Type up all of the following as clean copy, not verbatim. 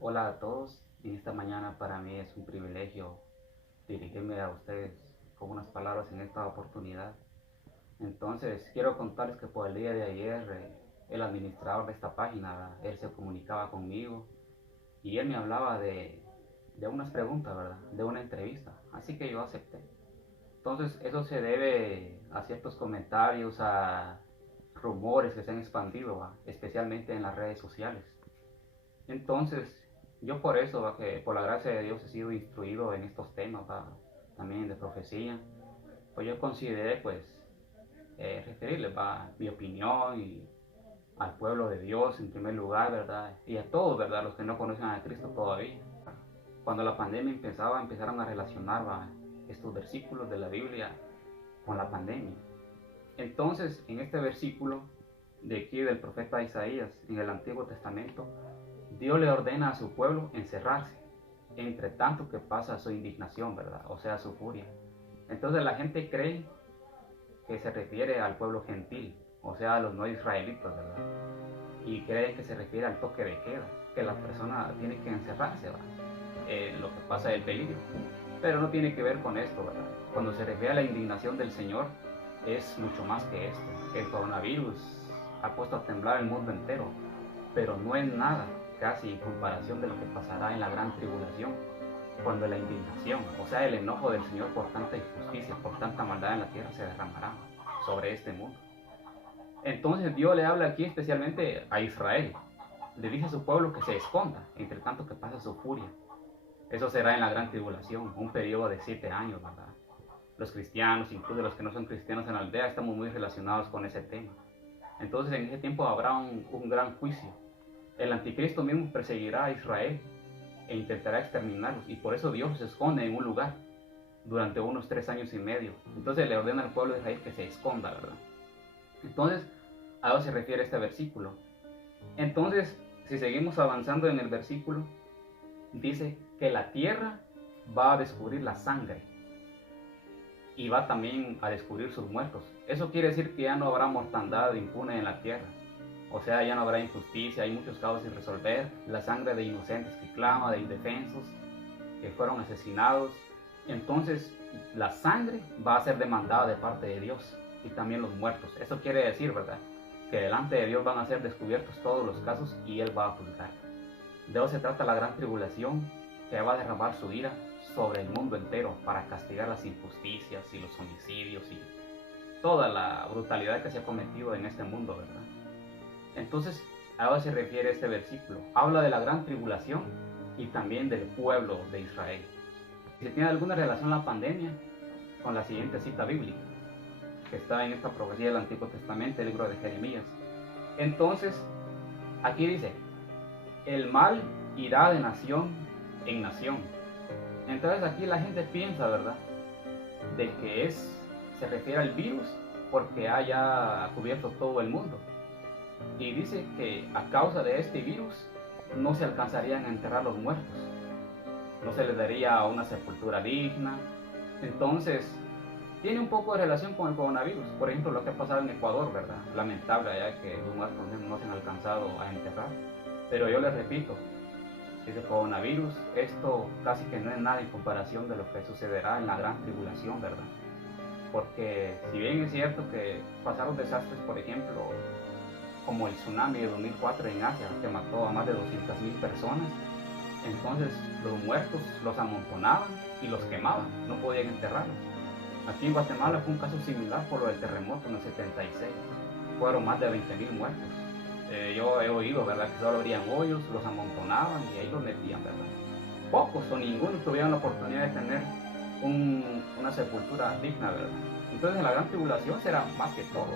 Hola a todos, en esta mañana para mí es un privilegio dirigirme a ustedes con unas palabras en esta oportunidad. Entonces, quiero contarles que por el día de ayer el administrador de esta página, él se comunicaba conmigo y él me hablaba de unas preguntas, ¿verdad? De una entrevista, así que yo acepté. Entonces, eso se debe a ciertos comentarios, a rumores que se han expandido, ¿va? Especialmente en las redes sociales. Entonces, yo por eso, ¿va? Que por la gracia de Dios he sido instruido en estos temas, ¿va? También de profecía, pues yo consideré pues referirles, ¿va? Mi opinión y al pueblo de Dios en primer lugar, ¿verdad? Y a todos, ¿verdad? Los que no conocen a Cristo todavía. Cuando la pandemia empezaba, empezaron a relacionar, ¿va? Estos versículos de la Biblia con la pandemia. Entonces, en este versículo de aquí del profeta Isaías, en el Antiguo Testamento, Dios le ordena a su pueblo encerrarse, entre tanto que pasa su indignación, ¿verdad? O sea, su furia. Entonces la gente cree que se refiere al pueblo gentil, o sea, a los no israelitas, ¿verdad? Y creen que se refiere al toque de queda, que la persona tiene que encerrarse, ¿verdad? Lo que pasa es el peligro. Pero no tiene que ver con esto, ¿verdad? Cuando se refiere a la indignación del Señor, es mucho más que esto. El coronavirus ha puesto a temblar el mundo entero, pero no es nada casi en comparación de lo que pasará en la gran tribulación, cuando la indignación, o sea, el enojo del Señor por tanta injusticia, por tanta maldad en la tierra se derramará sobre este mundo. Entonces Dios le habla aquí especialmente a Israel. Le dice a su pueblo que se esconda, entre tanto que pasa su furia. Eso será en la gran tribulación, un periodo de 7 años, ¿verdad? Los cristianos, incluso los que no son cristianos en la aldea, estamos muy relacionados con ese tema. Entonces en ese tiempo habrá un gran juicio. El anticristo mismo perseguirá a Israel e intentará exterminarlos, y por eso Dios se esconde en un lugar durante unos 3 años y medio. Entonces le ordena al pueblo de Israel que se esconda, ¿verdad? Entonces, a eso se refiere este versículo. Entonces, si seguimos avanzando en el versículo, dice que la tierra va a descubrir la sangre y va también a descubrir sus muertos. Eso quiere decir que ya no habrá mortandad impune en la tierra. O sea, ya no habrá injusticia, hay muchos casos sin resolver, la sangre de inocentes que clama, de indefensos que fueron asesinados. Entonces, la sangre va a ser demandada de parte de Dios y también los muertos. Eso quiere decir, ¿verdad? Que delante de Dios van a ser descubiertos todos los casos y Él va a juzgar. De eso se trata la gran tribulación, que va a derramar su ira sobre el mundo entero para castigar las injusticias y los homicidios y toda la brutalidad que se ha cometido en este mundo, ¿verdad? Entonces, a eso se refiere este versículo. Habla de la gran tribulación y también del pueblo de Israel. Si tiene alguna relación la pandemia con la siguiente cita bíblica, que está en esta profecía del Antiguo Testamento, el libro de Jeremías. Entonces, aquí dice, el mal irá de nación en nación. Entonces aquí la gente piensa, ¿verdad? De que se refiere al virus porque haya cubierto todo el mundo. Y dice que a causa de este virus no se alcanzarían a enterrar los muertos, no se les daría una sepultura digna. Entonces, tiene un poco de relación con el coronavirus. Por ejemplo, lo que ha pasado en Ecuador, ¿verdad? Lamentable ya que los muertos no se han alcanzado a enterrar. Pero yo les repito, ese coronavirus, esto casi que no es nada en comparación de lo que sucederá en la gran tribulación, ¿verdad? Porque si bien es cierto que pasaron desastres, por ejemplo, como el tsunami de 2004 en Asia, que mató a más de 200.000 personas, entonces los muertos los amontonaban y los quemaban, no podían enterrarlos. Aquí en Guatemala fue un caso similar por lo del terremoto en el 76. Fueron más de 20.000 muertos. Yo he oído, ¿verdad?, que solo abrían hoyos, los amontonaban y ahí los metían, ¿verdad? Pocos o ninguno tuvieron la oportunidad de tener una sepultura digna, ¿verdad? Entonces en la gran tribulación será más que todo,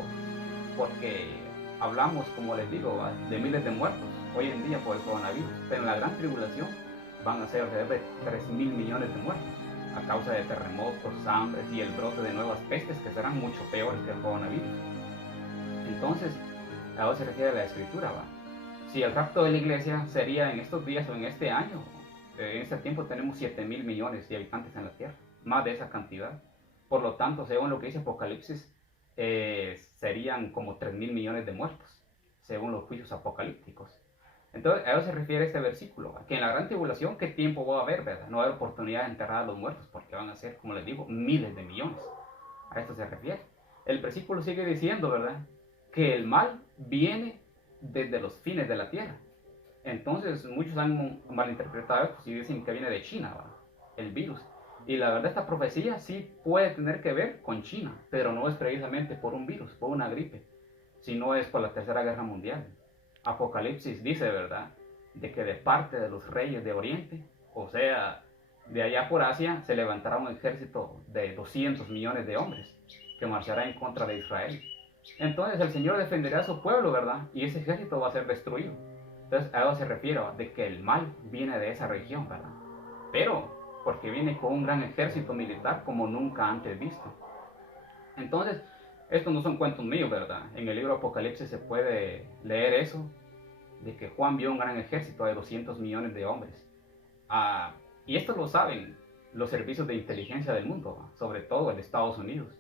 porque hablamos, como les digo, de miles de muertos hoy en día por el coronavirus, pero en la gran tribulación van a ser alrededor de 3.000 millones de muertos a causa de terremotos, hambres y el brote de nuevas pestes que serán mucho peores que el coronavirus. Entonces, a eso se refiere la escritura, ¿va? Si el rapto de la iglesia sería en estos días o en este año, en este tiempo tenemos 7.000 millones de habitantes en la tierra, más de esa cantidad. Por lo tanto, según lo que dice Apocalipsis, serían como 3.000 millones de muertos, según los juicios apocalípticos. Entonces, a eso se refiere este versículo, que en la gran tribulación, ¿qué tiempo va a haber, verdad? No va a haber oportunidad de enterrar a los muertos, porque van a ser, como les digo, miles de millones. A esto se refiere. El versículo sigue diciendo, ¿verdad? Que el mal viene desde los fines de la tierra. Entonces, muchos han malinterpretado esto y dicen que viene de China, ¿verdad? El virus. Y la verdad, esta profecía sí puede tener que ver con China, pero no es precisamente por un virus, por una gripe, sino es por la Tercera Guerra Mundial. Apocalipsis dice, ¿verdad?, de que de parte de los reyes de Oriente, o sea, de allá por Asia, se levantará un ejército de 200 millones de hombres que marchará en contra de Israel. Entonces el Señor defenderá a su pueblo, ¿verdad? Y ese ejército va a ser destruido. Entonces a eso se refiere, de que el mal viene de esa región, ¿verdad? Pero porque viene con un gran ejército militar como nunca antes visto. Entonces, estos no son cuentos míos, ¿verdad? En el libro Apocalipsis se puede leer eso, de que Juan vio un gran ejército de 200 millones de hombres. Y esto lo saben los servicios de inteligencia del mundo, sobre todo el de Estados Unidos.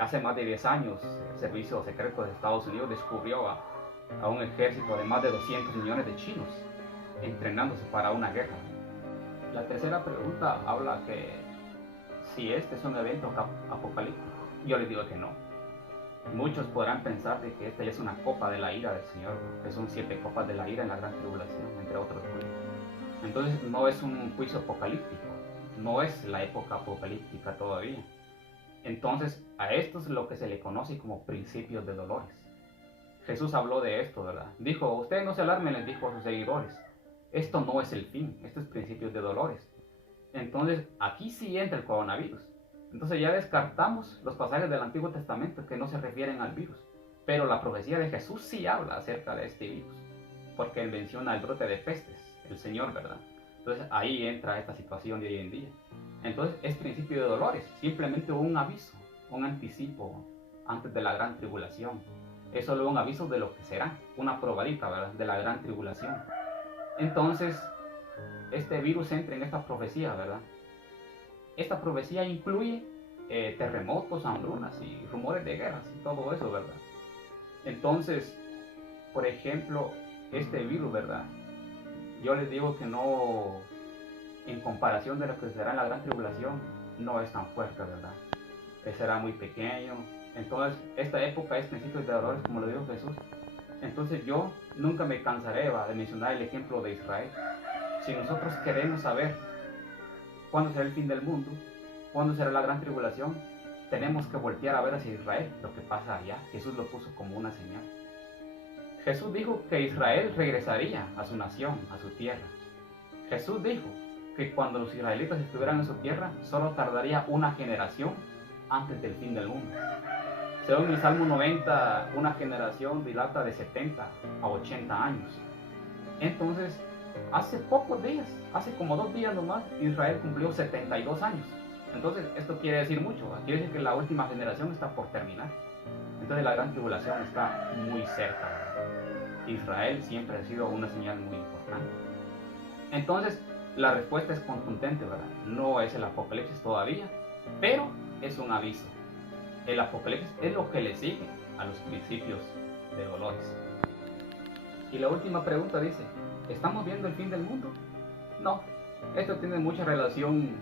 Hace más de 10 años, el Servicio Secreto de Estados Unidos descubrió a un ejército de más de 200 millones de chinos entrenándose para una guerra. La tercera pregunta habla que si este es un evento apocalíptico. Yo les digo que no. Muchos podrán pensar de que esta ya es una copa de la ira del Señor, que son 7 copas de la ira en la gran tribulación, entre otros juicios. Entonces no es un juicio apocalíptico, no es la época apocalíptica todavía. Entonces a esto es lo que se le conoce como principios de dolores. Jesús habló de esto, ¿verdad? Dijo, ustedes no se alarmen, les dijo a sus seguidores. Esto no es el fin, esto es principios de dolores. Entonces aquí sí entra el coronavirus. Entonces ya descartamos los pasajes del Antiguo Testamento que no se refieren al virus. Pero la profecía de Jesús sí habla acerca de este virus. Porque menciona el brote de pestes, el Señor, ¿verdad? Entonces ahí entra esta situación de hoy en día. Entonces es principio de dolores, simplemente un aviso, un anticipo antes de la gran tribulación. Es solo un aviso de lo que será, una probadita, ¿verdad?, de la gran tribulación. Entonces, este virus entra en esta profecía, ¿verdad? Esta profecía incluye terremotos, hambrunas y rumores de guerras y todo eso, ¿verdad? Entonces, por ejemplo, este virus, ¿verdad? Yo les digo que no, en comparación de lo que será en la gran tribulación, no es tan fuerte, ¿verdad? Será muy pequeño. Entonces, esta época es principios de dolores, como lo dijo Jesús. Entonces yo nunca me cansaré de mencionar el ejemplo de Israel. Si nosotros queremos saber cuándo será el fin del mundo, cuándo será la gran tribulación, tenemos que voltear a ver hacia Israel, lo que pasa allá. Jesús lo puso como una señal. Jesús dijo que Israel regresaría a su nación, a su tierra. Jesús dijo que cuando los israelitas estuvieran en su tierra, solo tardaría una generación antes del fin del mundo. Según el Salmo 90, una generación dilata de 70 a 80 años. Entonces, hace pocos días, hace como 2 días nomás, Israel cumplió 72 años. Entonces, esto quiere decir mucho, quiere decir que la última generación está por terminar. Entonces, la gran tribulación está muy cerca, ¿verdad? Israel siempre ha sido una señal muy importante. Entonces, la respuesta es contundente, ¿verdad? No es el apocalipsis todavía, pero es un aviso. El apocalipsis es lo que le sigue a los principios de dolores. Y la última pregunta dice, ¿estamos viendo el fin del mundo? No, esto tiene mucha relación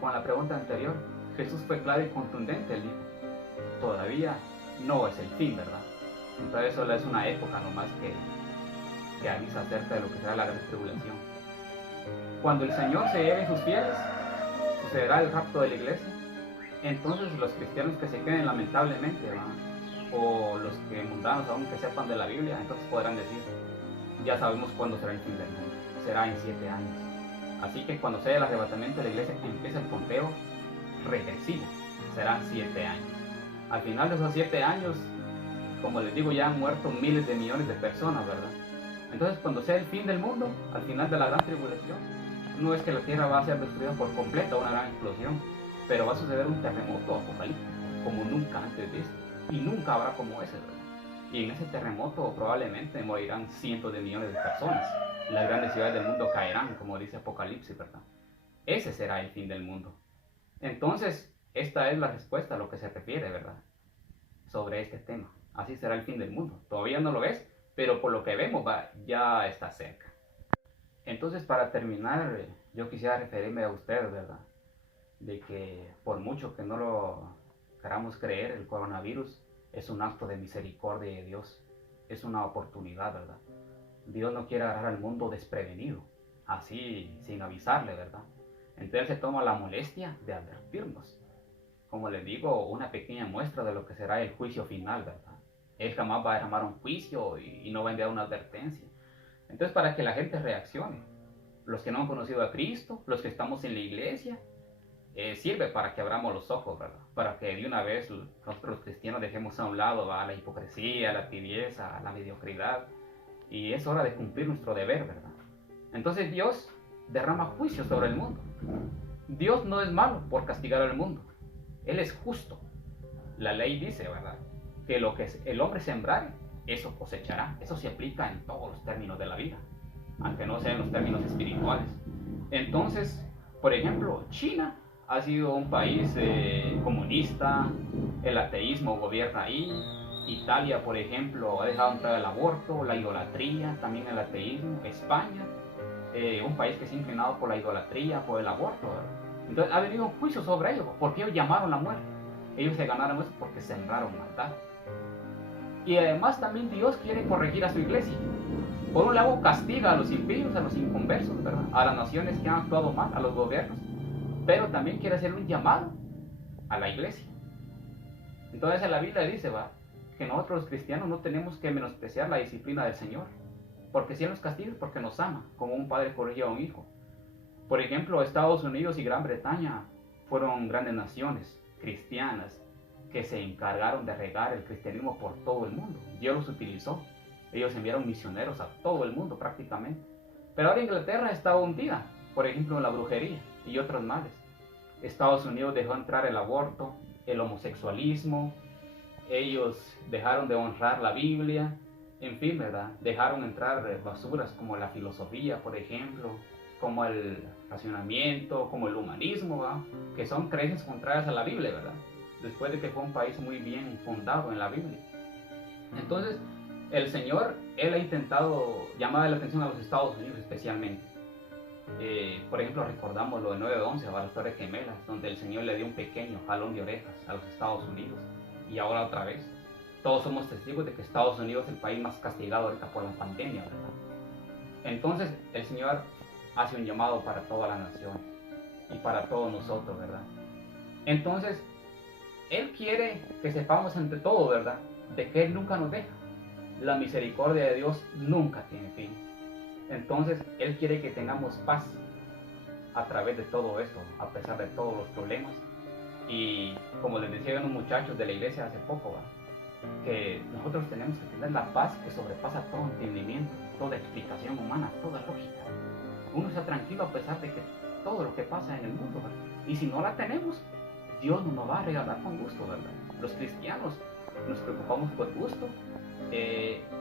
con la pregunta anterior. Jesús fue claro y contundente, él dijo, todavía no es el fin, ¿verdad? Entonces solo es una época nomás que avisa acerca de lo que será la gran tribulación. Cuando el Señor se lleve sus fieles, sucederá el rapto de la iglesia. Entonces los cristianos que se queden lamentablemente, ¿verdad?, o los que mundanos aún que sepan de la Biblia, entonces podrán decir, ya sabemos cuándo será el fin del mundo, será en 7 años. Así que cuando sea el arrebatamiento de la iglesia, empieza el conteo regresivo, serán 7 años. Al final de esos 7 años, como les digo, ya han muerto miles de millones de personas, ¿verdad? Entonces cuando sea el fin del mundo, al final de la gran tribulación, no es que la tierra va a ser destruida por completo, una gran explosión, pero va a suceder un terremoto apocalíptico, como nunca antes visto, y nunca habrá como ese, ¿verdad? Y en ese terremoto probablemente morirán cientos de millones de personas. Las grandes ciudades del mundo caerán, como dice Apocalipsis, ¿verdad? Ese será el fin del mundo. Entonces, esta es la respuesta a lo que se refiere, ¿verdad?, sobre este tema. Así será el fin del mundo. Todavía no lo es, pero por lo que vemos ya está cerca. Entonces, para terminar, yo quisiera referirme a usted, ¿verdad? De que por mucho que no lo queramos creer, el coronavirus es un acto de misericordia de Dios, es una oportunidad, ¿verdad? Dios no quiere agarrar al mundo desprevenido, así sin avisarle, ¿verdad? Entonces se toma la molestia de advertirnos. Como les digo, una pequeña muestra de lo que será el juicio final, ¿verdad? Él jamás va a derramar un juicio y no va a enviar una advertencia. Entonces, para que la gente reaccione, los que no han conocido a Cristo, los que estamos en la iglesia, sirve para que abramos los ojos, ¿verdad? Para que de una vez nosotros los cristianos dejemos a un lado, ¿verdad?, la hipocresía, la tibieza, la mediocridad. Y es hora de cumplir nuestro deber, ¿verdad? Entonces Dios derrama juicio sobre el mundo. Dios no es malo por castigar al mundo. Él es justo. La ley dice, ¿verdad?, que lo que el hombre sembrare, eso cosechará. Eso se aplica en todos los términos de la vida, aunque no sean los términos espirituales. Entonces, por ejemplo, China ha sido un país comunista, el ateísmo gobierna ahí. Italia, por ejemplo, ha dejado entrar el aborto, la idolatría, también el ateísmo. España, un país que se ha inclinado por la idolatría, por el aborto, ¿verdad? Entonces ha venido un juicio sobre ellos, porque ellos llamaron la muerte. Ellos se ganaron eso porque sembraron maldad. Y además también Dios quiere corregir a su iglesia. Por un lado castiga a los impíos, a los inconversos, ¿verdad?, a las naciones que han actuado mal, a los gobiernos, pero también quiere hacer un llamado a la iglesia. Entonces en la Biblia dice, va, que nosotros los cristianos no tenemos que menospreciar la disciplina del Señor, porque si Él nos castiga es porque nos ama, como un padre corrige a un hijo. Por ejemplo, Estados Unidos y Gran Bretaña fueron grandes naciones cristianas que se encargaron de regar el cristianismo por todo el mundo. Dios los utilizó. Ellos enviaron misioneros a todo el mundo prácticamente. Pero ahora Inglaterra está hundida, por ejemplo, en la brujería y otros males. Estados Unidos dejó entrar el aborto, el homosexualismo. Ellos dejaron de honrar la Biblia. En fin, ¿verdad? Dejaron entrar basuras como la filosofía, por ejemplo, como el racionamiento, como el humanismo, ¿verdad?, que son creencias contrarias a la Biblia, ¿verdad?, después de que fue un país muy bien fundado en la Biblia. Entonces, el Señor, Él ha intentado llamar la atención a los Estados Unidos especialmente. Por ejemplo, recordamos lo de 9/11, a las Torres Gemelas, donde el Señor le dio un pequeño jalón de orejas a los Estados Unidos. Y ahora otra vez, todos somos testigos de que Estados Unidos es el país más castigado ahorita por la pandemia, ¿verdad? Entonces, el Señor hace un llamado para toda la nación y para todos nosotros, ¿verdad? Entonces, Él quiere que sepamos entre todo, ¿verdad?, de que Él nunca nos deja. La misericordia de Dios nunca tiene fin. Entonces, Él quiere que tengamos paz a través de todo esto, a pesar de todos los problemas. Y como les decía a unos muchachos de la iglesia hace poco, ¿verdad?, que nosotros tenemos que tener la paz que sobrepasa todo entendimiento, toda explicación humana, toda lógica. Uno está tranquilo a pesar de que todo lo que pasa en el mundo, ¿verdad? Y si no la tenemos, Dios no nos va a regalar con gusto, ¿verdad? Los cristianos nos preocupamos por gusto.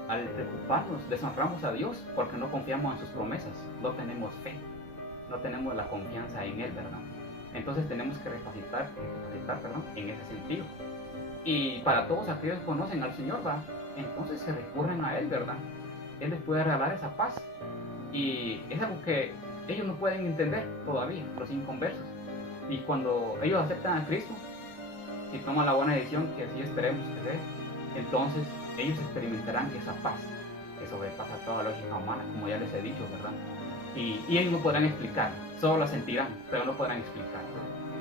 Al preocuparnos, deshonramos a Dios porque no confiamos en sus promesas, no tenemos fe, no tenemos la confianza en Él, ¿verdad? Entonces tenemos que recapacitar, en ese sentido. Y para todos aquellos que conocen al Señor, ¿verdad?, entonces se recurren a Él, ¿verdad? Él les puede regalar esa paz. Y es algo que ellos no pueden entender todavía, los inconversos. Y cuando ellos aceptan a Cristo, si toman la buena decisión, que así esperemos que sea, entonces ellos experimentarán esa paz que sobrepasa toda lógica humana, como ya les he dicho, ¿verdad? Y ellos no podrán explicar, solo la sentirán, pero no podrán explicar,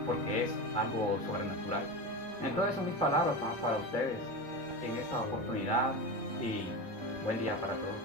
porque es algo sobrenatural. Entonces son mis palabras para ustedes en esta oportunidad y buen día para todos.